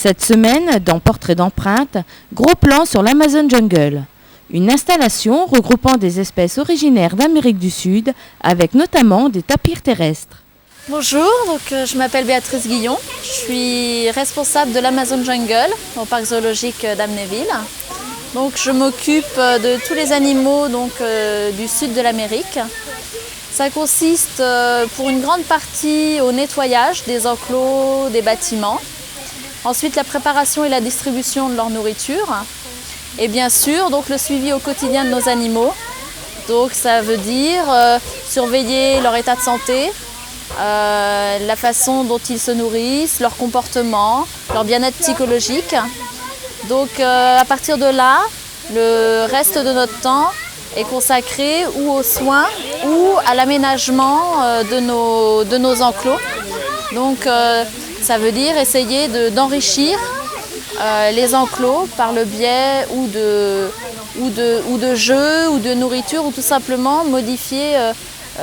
Cette semaine, dans Portrait d'empreinte, gros plan sur l'Amazon Jungle. Une installation regroupant des espèces originaires d'Amérique du Sud, avec notamment des tapirs terrestres. Bonjour, je m'appelle Béatrice Guillon, je suis responsable de l'Amazon Jungle au parc zoologique d'Amnéville. Donc, je m'occupe de tous les animaux du sud de l'Amérique. Ça consiste pour une grande partie au nettoyage des enclos, des bâtiments. Ensuite, la préparation et la distribution de leur nourriture. Et bien sûr, le suivi au quotidien de nos animaux. Donc, ça veut dire surveiller leur état de santé, la façon dont ils se nourrissent, leur comportement, leur bien-être psychologique. Donc, à partir de là, le reste de notre temps est consacré ou aux soins ou à l'aménagement de nos enclos. Donc, ça veut dire essayer d'enrichir les enclos par le biais ou de jeux ou de nourriture ou tout simplement modifier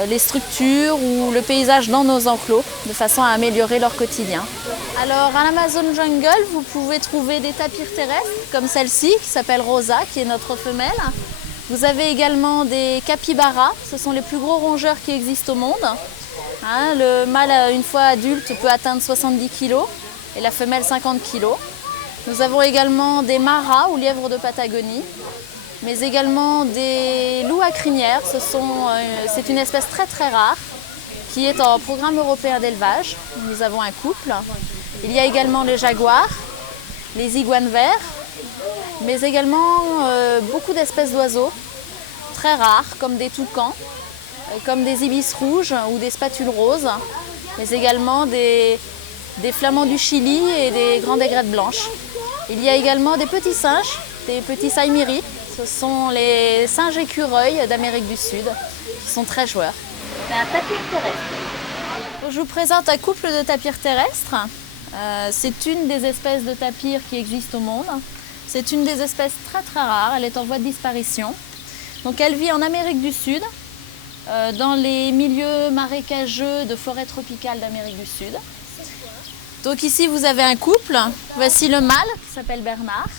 les structures ou le paysage dans nos enclos de façon à améliorer leur quotidien. Alors à l'Amazon Jungle, vous pouvez trouver des tapirs terrestres comme celle-ci qui s'appelle Rosa, qui est notre femelle. Vous avez également des capybaras, ce sont les plus gros rongeurs qui existent au monde. Le mâle, une fois adulte, peut atteindre 70 kg et la femelle 50 kg. Nous avons également des maras ou lièvres de Patagonie, mais également des loups à crinière. C'est une espèce très très rare qui est en programme européen d'élevage. Nous avons un couple. Il y a également les jaguars, les iguanes verts, mais également beaucoup d'espèces d'oiseaux très rares comme des toucans, comme des ibis rouges ou des spatules roses, mais également des flamands du Chili et des grandes aigrettes blanches. Il y a également des petits singes, des petits saïmiris. Ce sont les singes écureuils d'Amérique du Sud qui sont très joueurs. C'est un tapir terrestre. Je vous présente un couple de tapirs terrestres. C'est une des espèces de tapirs qui existent au monde. C'est une des espèces très très rares. Elle est en voie de disparition. Donc elle vit en Amérique du Sud, dans les milieux marécageux de forêt tropicale d'Amérique du Sud. Donc ici vous avez un couple, voici le mâle qui s'appelle Bernard.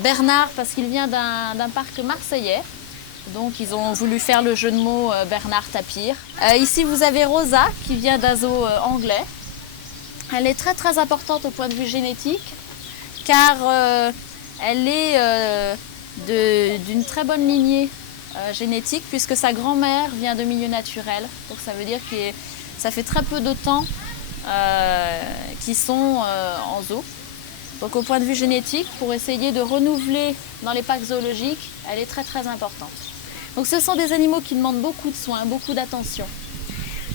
Bernard parce qu'il vient d'un parc marseillais, donc ils ont voulu faire le jeu de mots Bernard Tapir. Ici vous avez Rosa qui vient d'un zoo anglais. Elle est très très importante au point de vue génétique car elle est d'une très bonne lignée génétique puisque sa grand-mère vient de milieu naturel. Donc ça veut dire que ça fait très peu de temps qui sont en zoo. Donc au point de vue génétique, pour essayer de renouveler dans les parcs zoologiques, elle est très très importante. Donc ce sont des animaux qui demandent beaucoup de soins, beaucoup d'attention.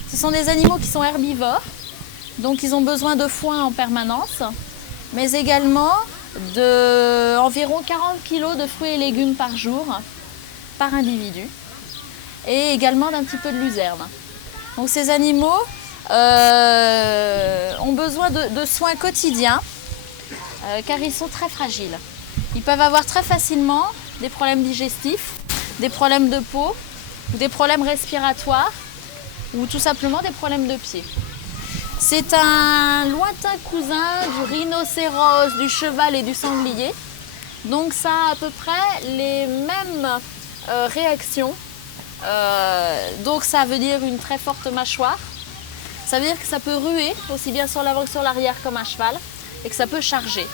Ce sont des animaux qui sont herbivores, donc ils ont besoin de foin en permanence, mais également d'environ 40 kg de fruits et légumes par jour, par individu, et également d'un petit peu de luzerne. Donc ces animaux ont besoin de soins quotidiens car ils sont très fragiles. Ils peuvent avoir très facilement des problèmes digestifs, des problèmes de peau, ou des problèmes respiratoires ou tout simplement des problèmes de pied. C'est un lointain cousin du rhinocéros, du cheval et du sanglier. Donc ça a à peu près les mêmes réactions. Donc ça veut dire une très forte mâchoire. Ça veut dire que ça peut ruer aussi bien sur l'avant que sur l'arrière comme un cheval et que ça peut charger.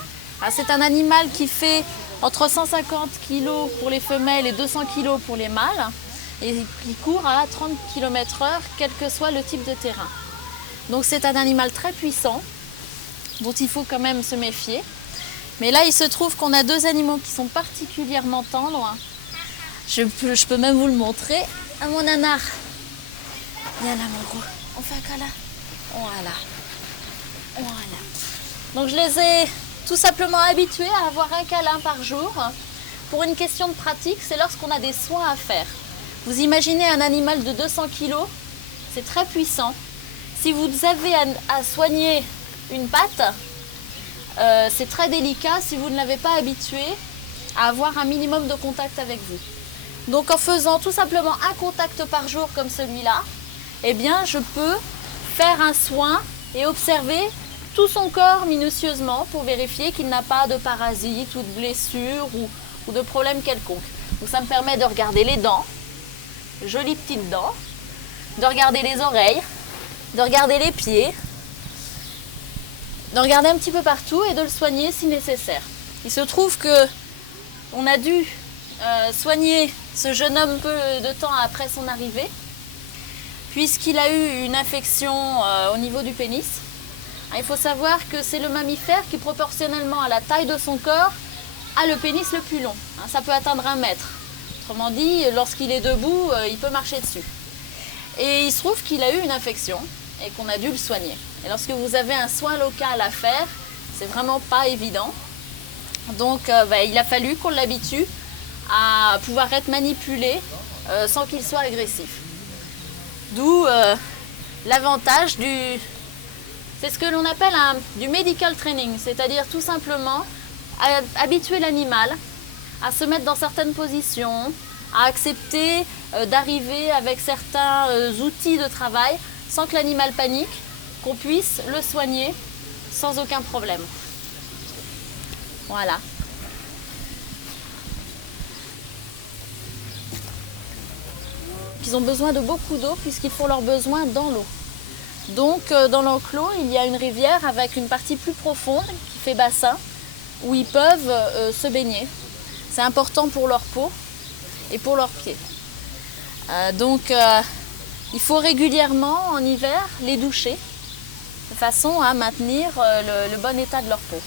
C'est un animal qui fait entre 150 kg pour les femelles et 200 kg pour les mâles et qui court à 30 km/h quel que soit le type de terrain. Donc c'est un animal très puissant dont il faut quand même se méfier. Mais là il se trouve qu'on a deux animaux qui sont particulièrement tendres. Je peux même vous le montrer. À mon nanar. Viens là mon gros. On fait un câlin. Voilà. Voilà. Donc je les ai tout simplement habitués à avoir un câlin par jour. Pour une question de pratique, c'est lorsqu'on a des soins à faire. Vous imaginez un animal de 200 kg, c'est très puissant. Si vous avez à soigner une patte, c'est très délicat si vous ne l'avez pas habitué à avoir un minimum de contact avec vous. Donc en faisant tout simplement un contact par jour comme celui-là, eh bien je peux faire un soin et observer tout son corps minutieusement pour vérifier qu'il n'a pas de parasites ou de blessures ou de problèmes quelconques. Donc ça me permet de regarder les dents, jolies petites dents, de regarder les oreilles, de regarder les pieds, de regarder un petit peu partout et de le soigner si nécessaire. Il se trouve que on a dû soigner ce jeune homme peu de temps après son arrivée, puisqu'il a eu une infection au niveau du pénis. Il faut savoir que c'est le mammifère qui, proportionnellement à la taille de son corps, a le pénis le plus long. Ça peut atteindre 1 mètre. Autrement dit, lorsqu'il est debout, il peut marcher dessus. Et il se trouve qu'il a eu une infection et qu'on a dû le soigner. Et lorsque vous avez un soin local à faire, c'est vraiment pas évident. Donc il a fallu qu'on l'habitue à pouvoir être manipulé sans qu'il soit agressif. D'où l'avantage c'est ce que l'on appelle du medical training, c'est-à-dire tout simplement habituer l'animal à se mettre dans certaines positions, à accepter d'arriver avec certains outils de travail sans que l'animal panique, qu'on puisse le soigner sans aucun problème. Voilà. Ils ont besoin de beaucoup d'eau puisqu'ils font leurs besoins dans l'eau. Donc dans l'enclos, il y a une rivière avec une partie plus profonde qui fait bassin où ils peuvent se baigner. C'est important pour leur peau et pour leurs pieds. Il faut régulièrement en hiver les doucher de façon à maintenir le bon état de leur peau.